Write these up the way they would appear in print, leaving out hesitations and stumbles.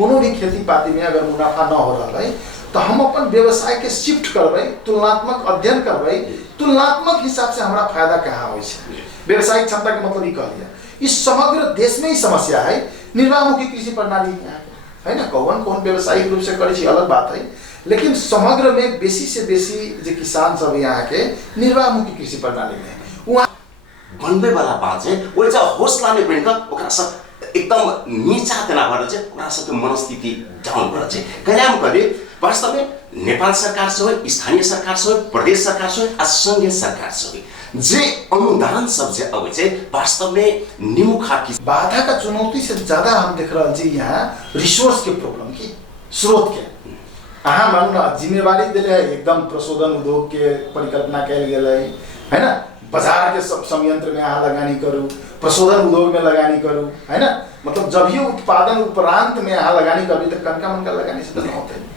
कोनो भी खेतीपाती में अगर मुनाफा न हो रहा है तो हम अपन व्यवसाय के शिफ्ट करबै, तुलनात्मक अध्ययन करबै, तुलनात्मक हिसाब से हमारा फायदा कहाँ हो। व्यवसायिक क्षमता के मतलब ये कह लिया, इस समग्र देश में ही समस्या है निर्वाहमुखी कृषि प्रणाली है ना। कौन व्यवसायिक रूप से करे अलग बात है, लेकिन समग्र में बेसी से बेसी जो किसान सब यहाँ के निर्वाहमुखी कृषि प्रणाली में वहाँ बनबे वाला बात है वो चाहिँ हौसला ने पनि ओकरा सब एकदम नीचा तना भएर चाहिँ ओकरा सबको मनस्थिति डाउन भएर चाहिँ कल्याण गरे। वास्तव में नेपाल सरकार से स्थानीय सरकार से प्रदेश सरकार से संघीय सरकार से जे अनुदान सब जे अब वास्तव में निमुखा की बाधा का चुनौती से ज्यादा हम देख रहे हैं यहाँ रिसोर्स के प्रॉब्लम की स्रोत के। हाँ मानू ना जिम्मेवारी दिले एकदम प्रशोधन उद्योग के परिकल्पना कैल गए है ना, बाजार के संयंत्र में यहाँ लगानी करूँ, प्रशोधन उद्योग में लगानी करूँ है ना, मतलब जब ही उत्पादन उपरांत में यहाँ लगानी करूँ तो कनका मनका लगानी से नहीं होते।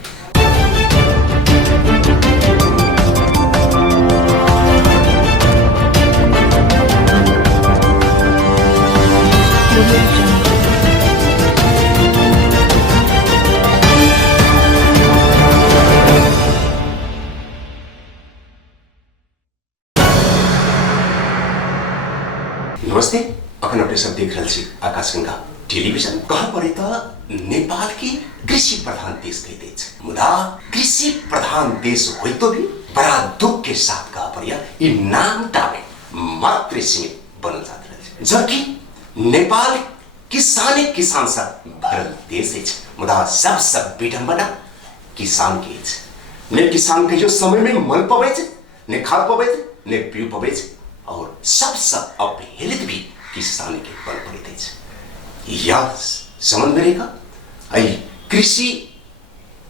नमस्ते, अखन अपने सब देख रहे छी आकाशगंगा टेलीविजन। कहाँ पर नेपाल की कृषि प्रधान देश कहते हैं, मुदा कृषि प्रधान देश हो तो भी बड़ा दुख के साथ कहा पर ये नाम टामे मात्र सीमित बनल जाते रहे, जबकि नेपाल किसान से भरल देश है। मुदा सब विडम्बना किसान के ने किसान के जो समय में मल पवे ने खाद पवे ने पीऊ पवे और सब अवहेलित भी किसान के बल पड़े थे। यह समझ रहेगा कृषि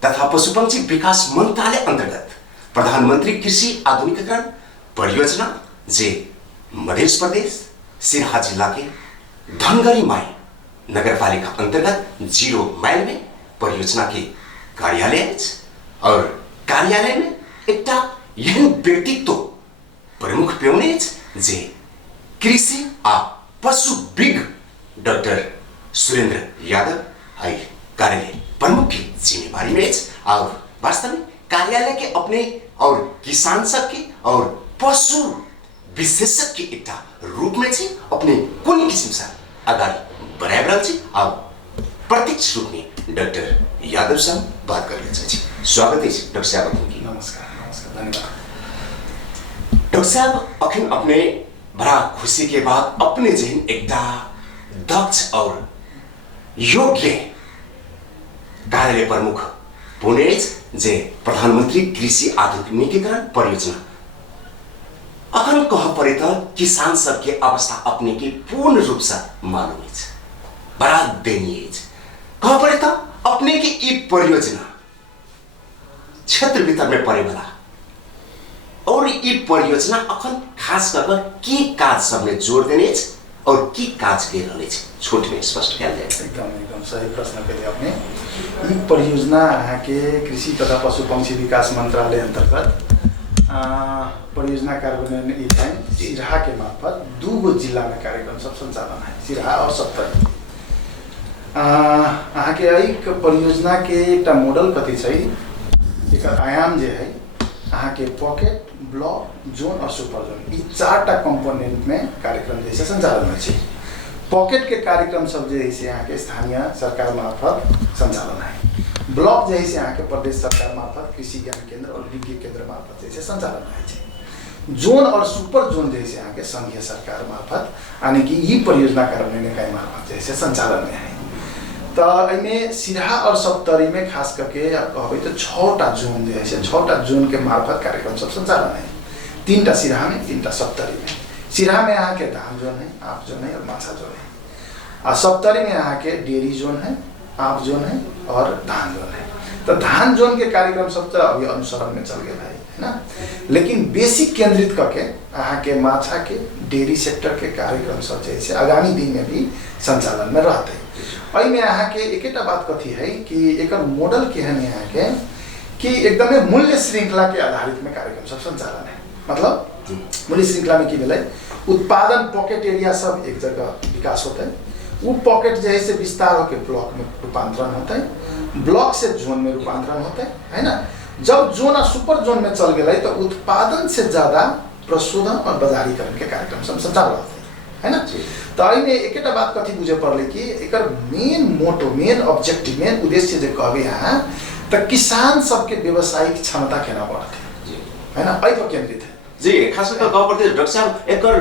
तथा पशुपक्षी विकास मंत्रालय अंतर्गत प्रधानमंत्री कृषि आधुनिकीकरण परियोजना जे मध्य प्रदेश सिरहा जिला के धनगढ़ी माई नगरपालिका अंतर्गत 0 माइल में परियोजना के कार्यालय और कार्यालय में एक यह व्यक्तित्व प्रमुख पेउने जे कृषि आ पशु विज्ञ डॉक्टर सुरेंद्र यादव कार्यालय प्रमुख की जिम्मेवारी में और वास्तव में कार्यालय के अपने और किसान सबके और पशु विशेषज्ञ के एक रूप में अपने कुल किस्म से अगाडि बढ़ाइरहेको छ। अब प्रत्यक्ष रूप में डॉक्टर यादव साहब बात कर रहे हैं। स्वागत है डॉक्टर साहब। नमस्कार धन्यवाद। डॉक्टर साहब अखिन अपने बड़ा खुशी के बाद अपने जहन एक दक्ष और योग्य कार्यालय प्रमुख पुणे जे प्रधानमंत्री कृषि आधुनिकीकरण परियोजना अखन कह पड़े तो किसान सबके अवस्था अपने की पूर्ण रूप से मालूम है, बड़ा दयनीय कह पड़े तो अपने की ये परियोजना क्षेत्र भीतर में पड़े वाला और ये परियोजना अखन खास कर की काज सब में जोड़ देने और की काज के रहने छोट में स्पष्ट कर दिया। एकदम सही प्रश्न के आपने। ये परियोजना यहाँ के कृषि तथा पशु पंक्षी विकास मंत्रालय अंतर्गत परियोजना कार्यान्वयन सिरहा के मार्फत 2 जिला में कार्यक्रम सब संचालन है, सिरहा और सप्तरी। यहाँ के एक परियोजना के एक मॉडल कथी है, एक आयाम जे है यहाँ के पॉकेट, ब्लॉक, जोन और सुपर जोन, ये 4 कंपोनेंट में कार्यक्रम जैसे संचालन है। पॉकेट के कार्यक्रम सब जैसे यहाँ के स्थानीय सरकार मार्फत संचालन है। ब्लॉक जैसे यहाँ के प्रदेश सरकार मार्फत कृषि ज्ञान केंद्र और विज्ञ केंद्र मार्फत जैसे संचालन है। जोन और सुपर जोन जैसे यहाँ के संघीय सरकार मार्फत यानी कि ये परियोजना कार्यान्वयन इकाई मार्फत जैसे संचालन में है। तो इनमें सिरहा और सप्तरी में खास करके कहे तो 6टा जोन जैसे 6टा जोन के मार्फत कार्यक्रम सब संचालन है। 3टा सिरहा में, 3टा सप्तरी में। सिरहा में यहाँ के धान जोन है, आप जोन है और माछा जोन है। और सप्तरी में यहाँ के डेयरी जोन है, आप जोन है और धान जोन है। तो धान जोन के कार्यक्रम सब तो अभी अनुसरण में चल गया है ना, लेकिन बेसिक केंद्रित करके यहाँ के माछा के डेयरी सेक्टर के कार्यक्रम सब जैसे आगामी दिन में भी संचालन में रहते हैं। में यहाँ के एक बात कथी है कि एक मॉडल के है यहाँ के कि एकदम मूल्य श्रृंखला के आधारित में कार्यक्रम सब संचालन है। मतलब मूल्य श्रृंखला में कि उत्पादन पॉकेट एरिया सब एक जगह विकास होता है, वो पॉकेट जो है से विस्तार होकर ब्लॉक में रूपांतरण होता है, ब्लॉक से जोन में रूपांतरण होता है ना। जब जोन और सुपर जोन में चल गए तो उत्पादन से ज्यादा प्रशोधन और बाजारीकरण के कार्यक्रम सब संचालन होते है ना। तो अइमे एकेटा बात कथी बुझे पड़ले कि एकर main motto, main objective, main उद्देश्य जो कहबे यहाँ तो किसान सबके व्यवसायिक क्षमता केना बढ़ते है ना, अइ पर केंद्रित है जी। खास करके गाँव पड़ते डॉक्टर साहब एकर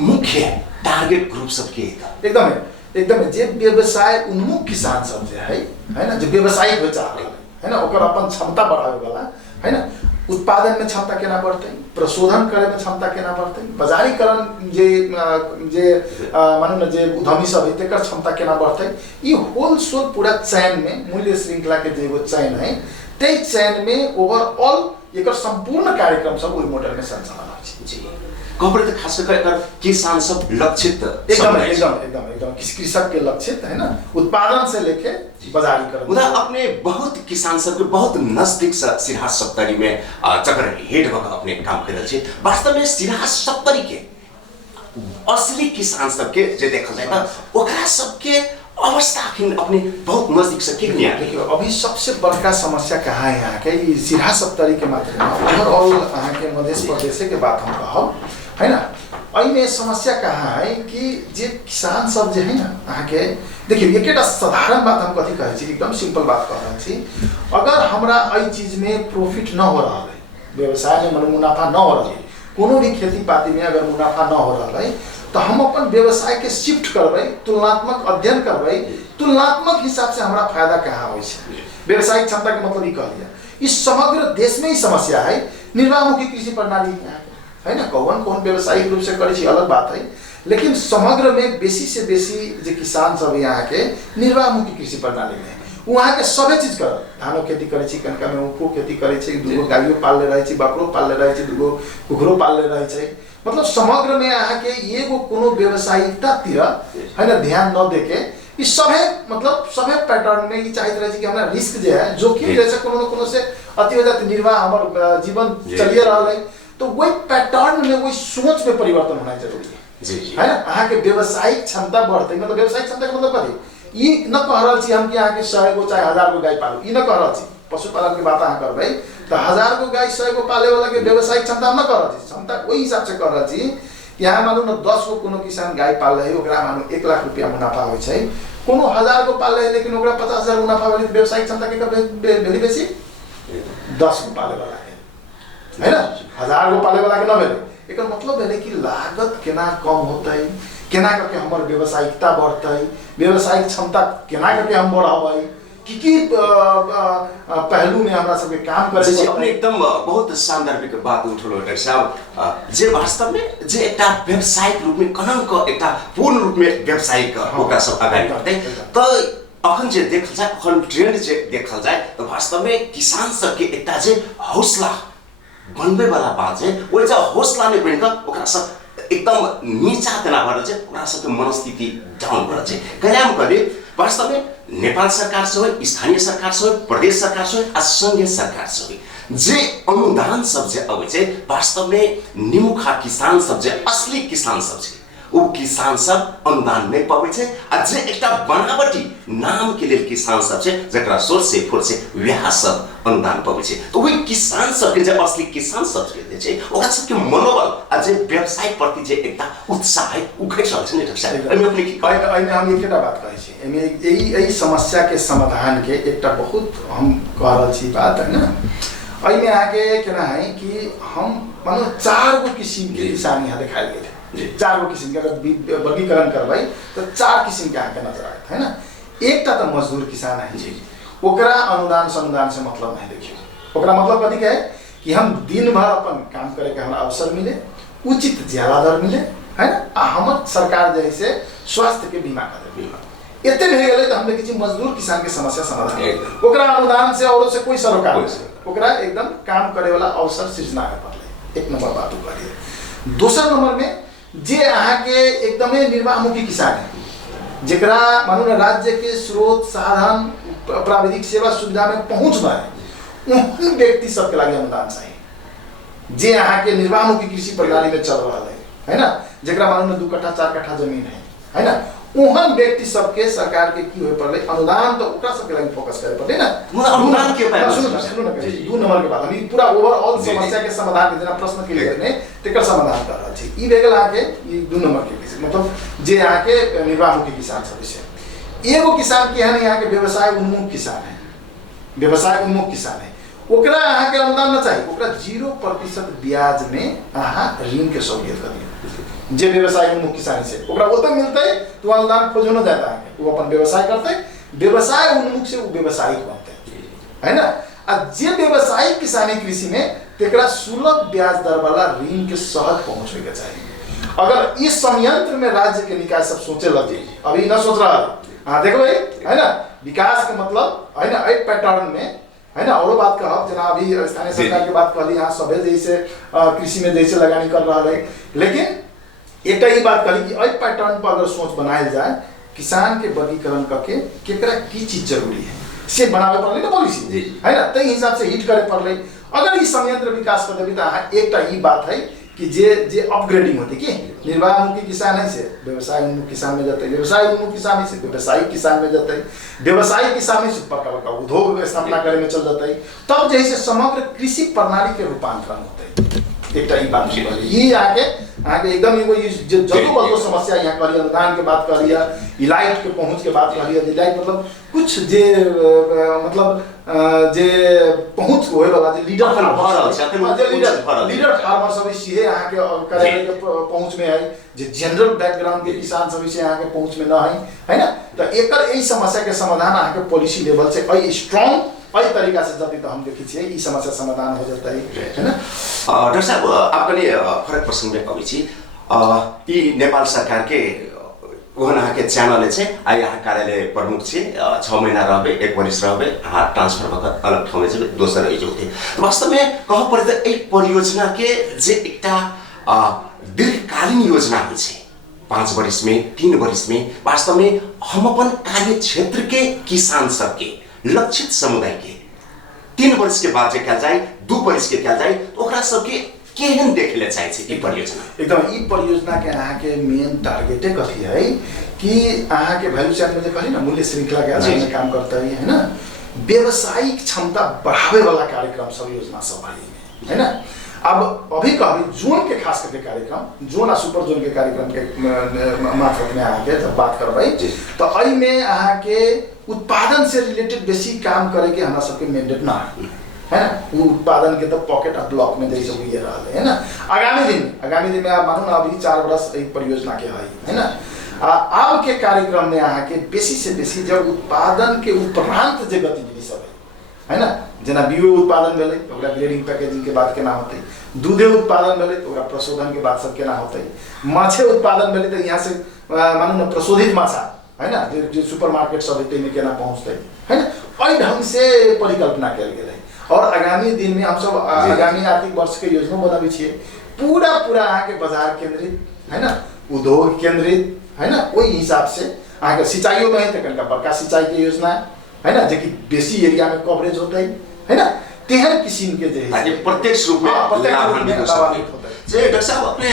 मुख्य टारगेट ग्रुप सबके एकदम एकदम जे व्यवसाय उन्मुख किसान सब जे है ना, जो व्यवसायिक हो चाह रहा है ना, ओकर अपन क्षमता बढ़ावे वाला है ना, उत्पादन में क्षमता केना बढ़ते, प्रशोधन करे में क्षमता केना बढ़ते, बाजारीकरण जे मानू न जे उद्यमी सब है तेकर क्षमता केना बढ़ते, ये होल सोल पूरा चैन में मूल्य श्रृंखला के जे वो चैन है ते चैन में ओवरऑल एकर संपूर्ण कार्यक्रम सब वही मॉडल में संचालन होय छै जी। कहबरे त खास करके एकर किसान सब लक्षित एकदम एकदम एकदम एकदम कृषक के लक्षित है ना, उत्पादन से लेके बाजारीकरण। उधर अपने बहुत किसान सब के बहुत नजदीक से सिराहा 70 में जकर हेड होकर अपने काम कर रहे छे। वास्तव में सिराहा 70 के असली किसान सब के जे देखल जाए त ओकरा सब के अवस्था अपने बहुत नजदीक से ठीक नहीं। देखियो अभी सबसे बड़का समस्या कहाँ है यहाँ के सिराहा 70 के मात्र में ओवरऑल यहाँ के मध्य प्रदेश के बात हम कहब है ना। अइमे समस्या कहाँ है कि जे किसान सब जे है ना यहाँ के देखिए एकेटा साधारण बात हम कथी कहै छी, एकदम सिंपल बात कह रहल छी। अगर हमरा अइ चीज में प्रॉफिट न हो रहा है, व्यवसाय में मुनाफा न हो रहा है, कोनो भी खेती पाती में अगर मुनाफा न हो रहा है तो हम अपन व्यवसाय के शिफ्ट करबै, तुलनात्मक अध्ययन करबै, तुलनात्मक हिसाब से हमरा फायदा कहाँ होय छै। व्यवसायिक क्षमता के मतलब ई कह लिया, इस समग्र देश में ही समस्या है निर्वाहमुखी कृषि प्रणाली है ना। कौन कौन व्यवसायिक रूप से करे छी अलग बात है, लेकिन समग्र में बेसी से बेसी जे किसान सब यहाँ के निर्वाहमुखी कृषि प्रणाली में वहाँ के सभी चीज कर धानो खेती करे छी, कनका में ऊखो खेती करे छी, दूगो गायो पालले रहे छी, बकरो पालले रहे छी, दूगो कुखरो पालले रहे छी। मतलब समग्र में यहाँ के एगो कोनो व्यवसायिकता तिर है ना ध्यान न देके ई सभे मतलब सभे पैटर्न में ई चाहते रहे छी कि हमरा रिस्क जे है जोखिम जैसे कोनो न कोनो से अति हो जाते निर्वाह हमर जीवन चलिए रहल है, तो वही पैटर्न में वही सोच में परिवर्तन होना जरूरी है है ना। अहाँ के व्यवसायिक क्षमता बढ़ते, मतलब व्यवसायिक क्षमता के मतलब कथी ई न कह रहल छी हम कि अहाँ के 100 गो चाहे 1000 गो गाय पालू, ई न कह रहल छी। पशुपालन के बात अहाँ करबै तो 1000 गो गाय 100 गो पाले वाला के व्यवसायिक क्षमता हम न कर रहल छी, क्षमता वही हिसाब से कर रहल छी कि यहाँ मानू न 10 गो कोनो किसान गाय पाल रहे ओकरा मानू 1 लाख रुपया मुनाफा होय छै, कोनो 1000 गो पाल रहे लेकिन ओकरा 50,000 मुनाफा वाली व्यवसायिक क्षमता के भेली बेसी 10 गो पाले वाला है ना, 1000 गो पाले वाला के न भेले। एकर मतलब है कि लागत केना कम होतै, केना करके हमर व्यवसायिकता बढ़तै, व्यवसायिक क्षमता केना करके हम बढ़ाबै, की पहलू में हमरा सबके काम करे छी। अपने एकदम बहुत शानदार बात उठलो डॉक्टर साहब, जे वास्तव में जे एकटा व्यवसायिक रूप में कनंक एकटा पूर्ण रूप में व्यवसायिक ओकरा सब अगाडि बढ्दै त अखन जे देखल जाए, अखन ट्रेंड जे देखल जाए तो वास्तव में किसान सबके एकटा जे हौसला बनबे वाला बात है वो जो हौसला में बनिक ओकरा सब एकदम नीचा तना भएर चाहिँ ओकरा सबके मनस्थिति डाउन भएर चाहिँ कल्याण गरे। वास्तव में नेपाल सरकार से हो, स्थानीय सरकार से हो, प्रदेश सरकार से हो, आ संघीय सरकार से हो, जे अनुदान सब जे आवे छै वास्तव में निमुखा किसान सब जे असली किसान सब छै वो किसान सब अनुदान नहीं पावे छै, आ जे एकटा बनावटी नाम के लिए किसान सब छै जकरा सोर्स से फोर्स से वह सब अनुदान पावे छै। तो वही किसान सब के जे असली किसान सब जे छै ओकरा सब के मनोबल आ जे व्यवसाय प्रति जे एकटा उत्साह है उ घटि रहल छै। डॉक्टर साहब एमे अपने की एमे हम एकटा बात कहै छी, एमे एही समस्या के समाधान के एकटा बहुत हम कह रहल छी बात है ना। एमे आके केना है कि हम मानो 4 गो किस्म के किसान यहाँ दिखाई गेल 4 गो किस्म के अगर वर्गीकरण करबै तो 4 किस्म के आके नजर आए है ना। एकटा तो मजदूर किसान है जी, ओकरा अनुदान अनुदान से मतलब नहीं। देखिए ओकरा मतलब कथी के है कि हम दिन भर अपन काम करे के हमरा अवसर मिले, उचित ज्यादा दर मिले है ना, आ हमर सरकार जैसे स्वास्थ्य के बीमा कर दे। एते भे गेलै तो हम देखै छी मजदूर किसान के समस्या समाधान, ओकरा अनुदान से औरो से कोई सरोकार नहीं, ओकरा एकदम काम करे वाला अवसर सृजना है पड़ले। एक नंबर बात करिए। दूसरा नंबर में जे अहाँ के एकदमै निर्वाहमुखी किसान है जेकरा मानू न राज्य के स्रोत साधन प्राविधिक सेवा सुविधा में पहुंच न है, उन व्यक्ति सबके लागि अनुदान चाहिए जे अहाँ के निर्वाहमुखी कृषि प्रणाली में चल रहा है ना, जेकरा मानू न 2 कट्ठा 4 कट्ठा जमीन है ना, ओहन व्यक्ति सबके सरकार के की होय पड़ले अनुदान तो ओकरा सबके लागि फोकस करे पड़ले ना। अनुदान के उपाय सुनो ना 2 नंबर के बात हम पूरा ओवरऑल समस्या के समाधान के जना प्रश्न क्लियर ने तेकर समाधान कर रहल छी। ई भेगल आके ई 2 नंबर के विषय मतलब जे यहाँ के निर्वाहमुखी किसान सब विषय। एगो किसान के है यहाँ के व्यवसाय उन्मुख किसान है, व्यवसाय उन्मुख किसान है, ओकरा यहाँ के अनुदान न चाहिए, ओकरा 0% ब्याज में यहाँ ऋण के सहूलियत कर दियो। जे व्यवसाय उन्मुख किसान से ओकरा ओतय मिलते तो अनुदान खोजो न जाता है, वो अपन व्यवसाय करते, व्यवसाय उन्मुख से वो व्यवसायिक बनते है ना। आ जे व्यवसायिक किसानी कृषि में तेकरा सुलभ ब्याज दर वाला ऋण के सहज पहुंच होके चाहिए। अगर इस संयंत्र में राज्य के निकाय सब सोचे लगे, अभी न सोच रहा है, देखो भाई है ना, विकास के मतलब है ना एक पैटर्न में है ना। और बात कहब जना अभी स्थानीय सरकार के बात कहली, यहाँ सभे जैसे कृषि में जैसे लगानी कर रहा है, लेकिन एक ही बात कहली कि अ पैटर्न पर अगर सोच बनायल जाए, किसान के वर्गीकरण करके केकरा की चीज जरूरी है से बनावे पड़ले ना पॉलिसी है ना, तई हिसाब से हिट करे पड़ले। अगर इस संयंत्र विकास कर देबी तो एक ही बात है कि जे अपग्रेडिंग होती कि निर्वाहमुखी किसान है से व्यवसाय उन्मुख किसान में जाते, व्यवसाय उन्मुख किसान है से व्यवसायिक किसान में जाते, व्यवसायिक किसान से बड़का उद्योग स्थापना करे में चल जाते, तब जैसे समग्र कृषि प्रणाली के रूपांतरण होते। एक ही बात ये आगे एकदम एगो जदो बदो समस्या यहाँ करिए, अनुदान के बात करिए, इलाइट के पहुँच के बात करिए, इलाइट मतलब कुछ जे मतलब जे पहुँच होए वाला जे लीडर फार्मर सब इसी यहाँ के कार्यालय के पहुँच में है, जे जनरल बैकग्राउंड के किसान सब इसे यहाँ के पहुँच में न है ना। तो एकर यही समस्या के समाधान यहाँ के पॉलिसी लेवल से अई स्ट्रॉन्ग अई तरीका से जति तो हम देखी छे ई समस्या समाधान हो जाता है ना। डॉक्टर साहब आपने फरक प्रसंग में कभी छी ई नेपाल सरकार के वहाँ के चैनल है आई यहाँ कार्यालय प्रमुख छे 6 महीना रहबे 1 वर्ष रहबे हाँ ट्रांसफर वक्त अलग ठाउँ में छे दोसर एजो थे। वास्तव में कह पड़े तो एक परियोजना के जे एकटा दीर्घकालीन योजना हो छे 5 वर्ष में 3 वर्ष में, वास्तव में हम अपन कार्य क्षेत्र के किसान सबके लक्षित समुदाय के 3 वर्ष के बाद क्या जाए 2 वर्ष के क्या जाए तो ओकरा सबके केहन देखेले चाहे छे ई परियोजना। एकदम ई परियोजना के यहाँ के मेन टारगेटे कथी है कि यहाँ के वैल्यू चेन में जो कही ना मूल्य श्रृंखला के आधार में काम करता है ना, व्यवसायिक क्षमता बढ़ावे वाला कार्यक्रम सब योजना सब है ना। अब अभी कभी जोन के खास करके कार्यक्रम जोन और सुपर जोन के कार्यक्रम के मार्फत में आके जब बात करबै तो अई में यहाँ के उत्पादन से रिलेटेड बेसी काम करे के हमरा सबके मैंडेट ना है ना। वो उत्पादन के तो पॉकेट और ब्लॉक में जैसे ये रहा है ना। आगामी दिन में आप मानो ना अभी 4 वर्ष एक परियोजना के है ना। अब के कार्यक्रम में यहाँ के बेसी से बेसी जब उत्पादन के उपरांत जे गतिविधि सब है ना, जना बीओ उत्पादन भेले तो ओकरा ग्रेडिंग पैकेजिंग के बात केना होते, दूधे उत्पादन भेले तो ओकरा प्रशोधन के बात सब केना होते, माछे उत्पादन भेले तो यहाँ से मानो ना प्रशोधित माछा है ना जो सुपरमार्केट सब है में केना पहुँचते है ना। अई ढंग से परिकल्पना कल गेल है और आगामी दिन में हम सब आगामी आर्थिक वर्ष के योजना बनाबी छिए पूरा यहाँ के बाजार केंद्रित है ना, उद्योग केंद्रित है ना। वही हिसाब से यहाँ के सिंचाइयों में तो कनका बड़का सिंचाई के योजना है ना जो कि बेसी एरिया में कवरेज होता है ना, तेहर किस्म के जे प्रत्यक्ष रूप में लाभान्वित होता है। डॉक्टर साहब अपने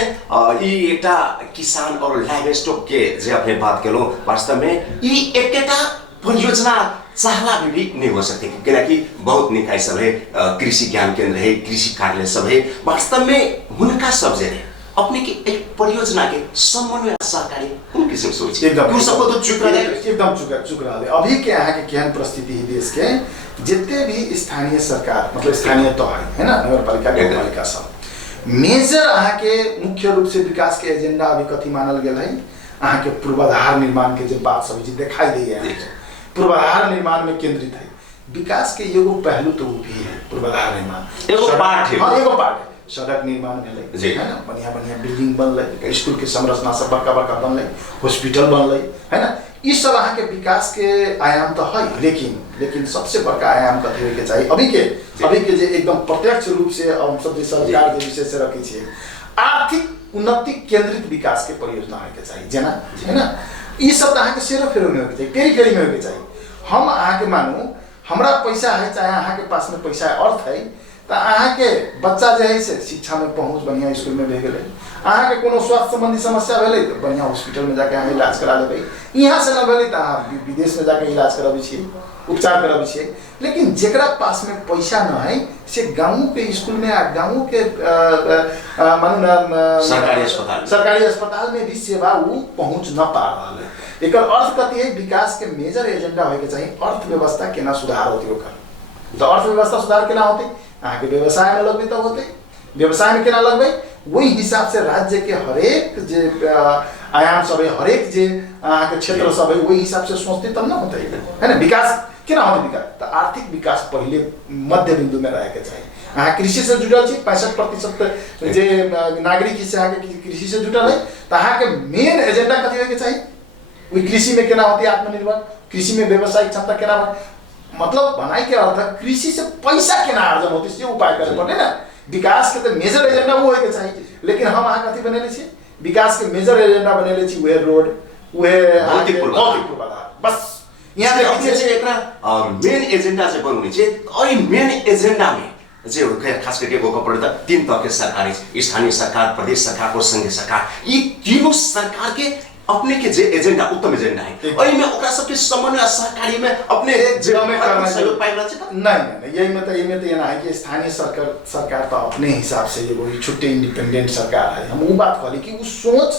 ई एकटा किसान और लाइव स्टॉक के जे अपने बात केलो, वास्तव में ई एकटा परियोजना चाहला भी नहीं हो सकते क्योंकि बहुत निकाय सब है, कृषि ज्ञान केंद्र है, कृषि कार्यालय सब है, वास्तव में उनका सब जे है अपने की एक परियोजना के समन्वय सहकारी उन किस्म सोच एकदम सबको तो चुक रहा है। अभी के यहाँ के केहन परिस्थिति है देश के जितने भी स्थानीय सरकार मतलब स्थानीय तो है ना नगरपालिका नगरपालिका सब मेजर यहाँ के मुख्य रूप से विकास के एजेंडा अभी कथी मानल गया है यहाँ के पूर्वाधार निर्माण के जो बात सब दिखाई दी है, पूर्वाधार निर्माण में केंद्रित है। विकास के एगो पहलू तो वो भी है पूर्वाधार निर्माण एगो पार्ट है सड़क निर्माण भेलै है ना, बढ़िया बिल्डिंग बनलै, स्कूल के संरचना सब बड़का बनलै, हॉस्पिटल बनलै है ना। ये सब अहाँ के विकास के आयाम तो है, लेकिन सबसे बड़का आयाम कथी होके चाहिए अभी के जे एकदम प्रत्यक्ष रूप से हम सब जे सरकार के विषय से रखी छे आर्थिक उन्नति केंद्रित विकास के परियोजना होके चाहिए जना है ना। ये सब अहाँ के सेरो फेरो में होके चाहिए, पेरी में होके चाहिए। हम अहाँ के मानू हमरा पैसा है चाहे अहाँ के पास में पैसा है अर्थ है तो तो अहाँ के बच्चा जे है से शिक्षा में पहुँच बढ़िया स्कूल में भे गए, अहाँ के कोनो स्वास्थ्य संबंधी समस्या भेले तो बढ़िया हॉस्पिटल में जाके अहाँ इलाज करा लेबै, यहाँ से न भेले तो अहाँ विदेश में जाके इलाज कराबै छियै, उपचार कराबै छियै। लेकिन जेकरा पास में पैसा न है से गाँव के स्कूल में गाँव के मानू सरकारी अस्पताल में भी सेवा वो पहुँच न पा रहा है। एक अर्थ कथी है, विकास के मेजर एजेंडा होके चाहिए अर्थव्यवस्था केना सुधार होती ओकर। तो अर्थव्यवस्था सुधार केना होती, अहाँ के व्यवसाय में लगबे तब होते, व्यवसाय में केना लगबे वही हिसाब से राज्य के हरेक जे आयाम सब है, हरेक जे अहाँ के क्षेत्र सब है वही हिसाब से सोचते तब ना होते है ना। विकास केना होते, विकास तो आर्थिक विकास पहले मध्य बिंदु में रहे के चाहिए। अहाँ कृषि से जुड़ल छी, 65% जे नागरिक से अहाँ के कृषि से जुड़ल है, तो अहाँ के मेन एजेंडा कथी होके चाहिए, वही कृषि में केना होती आत्मनिर्भर, कृषि में व्यवसायिक क्षमता केना, मतलब बनाई के अर्थ कृषि से पैसा केना अर्जन होती से उपाय करे पड़े ना। विकास के तो मेजर एजेंडा वो होके चाहिए, लेकिन हम अहाँ कथी बनेले छी, विकास के मेजर एजेंडा बनेले छी वह रोड, वह भौतिक पूर्वाधार, बस यहाँ देखिए चाहिँ एकरा मेन एजेंडा चाहिँ बनाउने चाहिँ अनि मेन एजेंडा में जे खास करके गएको पड़े त तीन तह के सरकार, स्थानीय सरकार, प्रदेश सरकार और संघीय सरकार, ये तीनों सरकार के अपने के जे एजेंडा उत्तम एजेंडा है। और में ओकरा सबके समन्वय सहकारी में अपने जिला में करना सहयोग पाइल छ त नहीं यही में तो ये ना है कि स्थानीय सरकार तो अपने हिसाब से ये वही छुट्टे इंडिपेंडेंट सरकार है। हम वो बात कहली कि वो सोच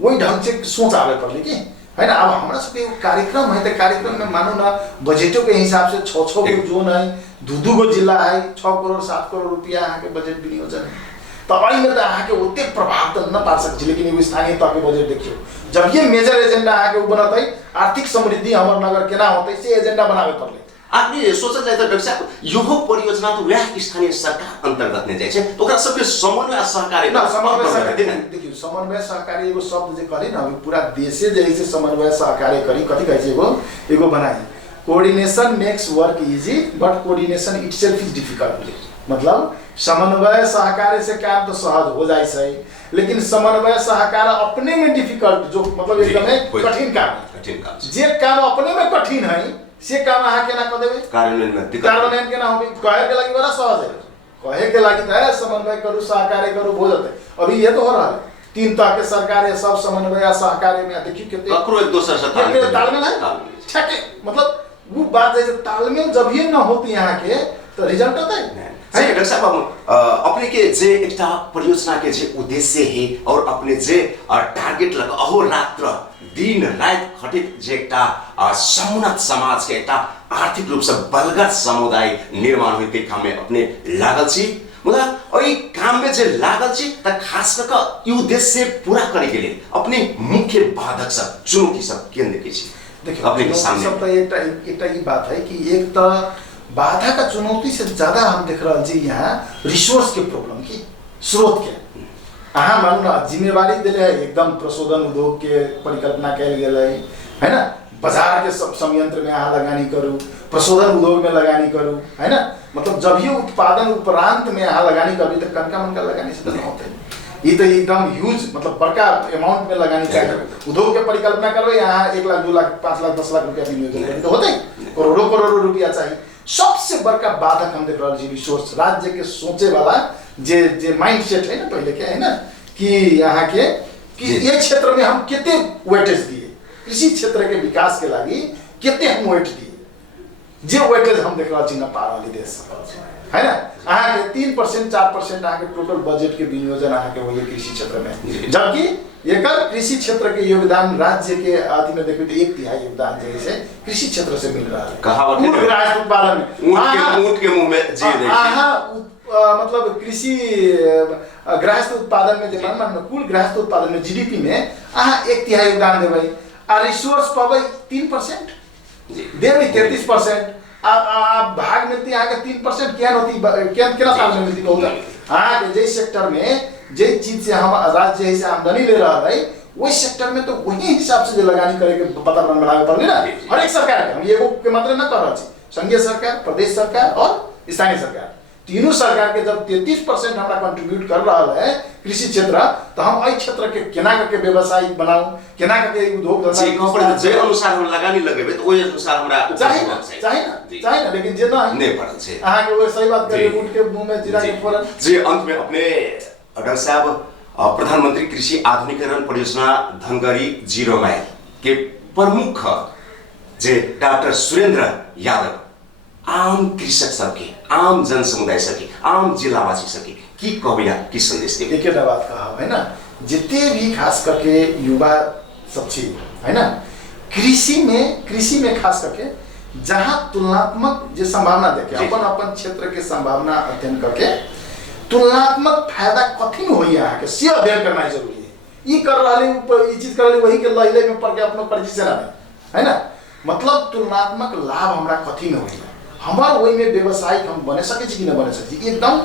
वही ढंग से सोच आवे पड़े कि है ना। अब हमारा सबके कार्यक्रम है तो कार्यक्रम में मानो ना बजटों के हिसाब से 6 गो जोन है, 2 गो जिला है, 6 करोड़ 7 करोड़ रुपया यहाँ के बजट विनियोजन है। तो अभी में तो अहाँ के उतने प्रभाव तो न पा सकते, लेकिन एगो स्थानीय तह के बजट देखियो, जब ये मेजर एजेंडा अहाँ के बनत आर्थिक समृद्धि हमर नगर केना होते से एजेंडा बनावे पड़ले। आपने सोचल जाए तो व्यवसाय यो परियोजना तो वह स्थानीय सरकार अंतर्गत ने जाए तो ओकरा सबके समन्वय सहकारी ना समन्वय सहकारी देखियो, समन्वय सहकारी एगो शब्द जे करी ना, अभी पूरा देशे जे से समन्वय सहकारी करी कथी कहै छै, एगो बनाई coordination makes work easy but coordination itself is difficult. मतलब समन्वय सहकारी से काम तो सहज हो जाए सही, लेकिन समन्वय सहकार अपने में डिफिकल्ट, जो मतलब एकदम कठिन काम, जे काम अपने में कठिन है से काम अहाँ केना क देबे, कार्यान्वयन केना होबे। कहे के लागि बड़ा सहज है, कहे के लागि त समन्वय करू सहकार्य करू हो जाते। अभी ये तो हो रहा है, 3 तरह के सरकार है, सब समन्वय सहकार्य में देखिए कितने ककरो एक दूसरे से तालमेल है, ठीक है। मतलब वो बात जैसे तालमेल जब ये ना होती यहाँ के तो रिजल्ट आता है। डॉक्टर साहब अपने के जे एकटा परियोजना के जे उद्देश्य है और अपने जे टारगेट लगा अहोरात्र दिन रात खटित जे एकटा समुन्नत समाज के एकटा आर्थिक रूप से बलगत समुदाय निर्माण होते काम में अपने लागल छी। मतलब ओई काम में जे लागल छी त खास करके उद्देश्य पूरा करे के लिए अपने मुख्य बाधक सब चुनौती सब केन देखे छी। देखिए अपने के सामने सब एकटा ये बात है कि एक तो बाधा का चुनौती से ज्यादा हम देख रहे जी यहाँ रिसोर्स के प्रॉब्लम की स्रोत के अहाँ मानू ना जिम्मेवारी दिले है एकदम प्रशोधन उद्योग के परिकल्पना कैल गेल है ना। बाजार के सब संयंत्र में अहाँ लगानी करू, प्रशोधन उद्योग में लगानी करू, है ना। मतलब जब ये उत्पादन उपरांत में अहाँ लगानी करू तो कनका मनका लगानी से नहीं होते, ये तो एकदम ह्यूज मतलब बड़का अमाउंट में लगानी चाहिए। उद्योग के परिकल्पना करवे यहाँ 1 लाख 2 लाख 5 लाख 10 लाख रुपया विनियोजन तो होते करोड़ों करोड़ों रुपया चाहिए। सबसे बड़का बाधक हम देख रहे हैं रिसोर्स, राज्य के सोचे वाला जे माइंडसेट है ना पहले क्या है ना कि यहाँ के कि ये क्षेत्र में हम कितने वेटेज दिए, कृषि क्षेत्र के विकास के लागि कितने हम वेट दिए, जे वेटेज हम देख रहे हैं न पा रहा देश है ना। अहाँ के 3% 4% अहाँ के टोटल बजट के विनियोजन अहाँ के होइए कृषि क्षेत्र में, जबकि एकर कृषि क्षेत्र के योगदान राज्य के आदि में देखिए तो 1/3 योगदान जैसे कृषि क्षेत्र से मिल रहा है। कहावत है गृहस्थ उत्पादन में ऊंट के मुंह में जी मतलब कृषि गृहस्थ उत्पादन में जे मान कुल गृहस्थ उत्पादन में जीडीपी में अहाँ 1/3 योगदान देबै आ रिसोर्स पाबै 3% देबै 33%। आप भाग मिलती है आगे 3% क्या होती क्या साल में मिलती होगा हाँ के जैसे सेक्टर में जे चीज से हम राज्य से आमदनी ले रहा है वही सेक्टर में तो वही हिसाब से जो लगानी करे के वातावरण बनावे पड़े ना। हर एक सरकार के हम ये के मतलब न कर रहा संघीय सरकार, प्रदेश सरकार और स्थानीय सरकार तीनों सरकार के जब 33% हमरा कंट्रीब्यूट कर रहा है कृषि क्षेत्र, तो हम एहि क्षेत्र के केना करके व्यवसायिक बनाऊ, केना करके उद्योग धंधा जी कहाँ पर जे अनुसार हम लगानी लगेबे तो ओहि अनुसार हमरा चाहे ना लेकिन जे ना नहीं पड़ल छै अहाँ के वो सही बात करे, उठ के मुंह में जीरा के फोरन। जी अंत में अपने डॉक्टर साहब प्रधानमंत्री कृषि आधुनिकीकरण परियोजना धनगढ़ी 0 माइल के प्रमुख जे डॉक्टर सुरेंद्र यादव आम कृषक सबके, आम जन समुदाय सबके, आम जिलावासी सबके की कहबिया की संदेश देबे? एक बात कहा है ना, जितने भी खास करके युवा सब छी है ना, कृषि में खास करके जहाँ तुलनात्मक जो संभावना देखे अपन क्षेत्र के संभावना अध्ययन करके तुलनात्मक फायदा कथी में होई यहाँ के से अध्ययन करना जरूरी है। ये कर रही चीज कर रही वही के लहले में पढ़ के अपना परिचय से ना है ना, मतलब तुलनात्मक लाभ हमरा कथी में होई हमार वही में व्यवसायिक हम बने सके कि न बने सके एकदम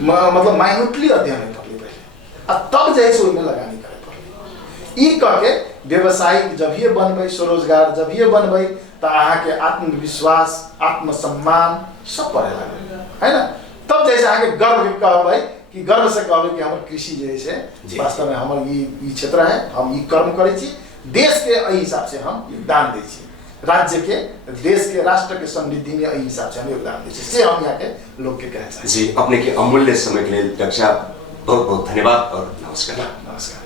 मतलब माइन्यूटली अध्ययन पड़े पहले तब जैसे वही में लगानी करे पड़े। ई कह के व्यवसायिक जब ये बनबे, स्वरोजगार जब ये बनबे तो अहाँ के आत्मविश्वास, आत्मसम्मान सब बढ़े लगे है ना, तब जैसे अहाँ के गर्व कहबे कि गर्व से कहबे कि हमर कृषि जैसे वास्तव में हमर ई क्षेत्र है, हम ई कर्म करे छी, देश के एहि हिसाब से हम योगदान दै छी, राज्य के, देश के, राष्ट्र के समृद्धि में एहि हिसाब से हम योगदान दै छी, से हम यहाँ के लोग के कहना चाहिए। जी अपने के अमूल्य समय के लिए डॉक्टर साहब बहुत बहुत धन्यवाद और नमस्कार। नमस्कार।